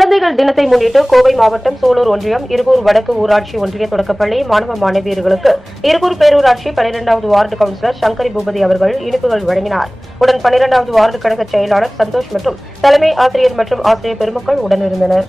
குழந்தைகள் தினத்தை முன்னிட்டு கோவை மாவட்டம் சூலூர் ஒன்றியம் இருகூர் வடக்கு ஊராட்சி ஒன்றிய தொடக்கப்பள்ளி மாணவ மாணவியர்களுக்கு இருகூர் பேரூராட்சி 12வது வார்டு கவுன்சிலர் சங்கரி பூபதி அவர்கள் இனிப்புகள் வழங்கினார். உடன் 12வது வார்டு கழக செயலாளர் சந்தோஷ் மற்றும் தலைமை ஆசிரியர் மற்றும் ஆசிரியர் பெருமக்கள் உடனிருந்தனர்.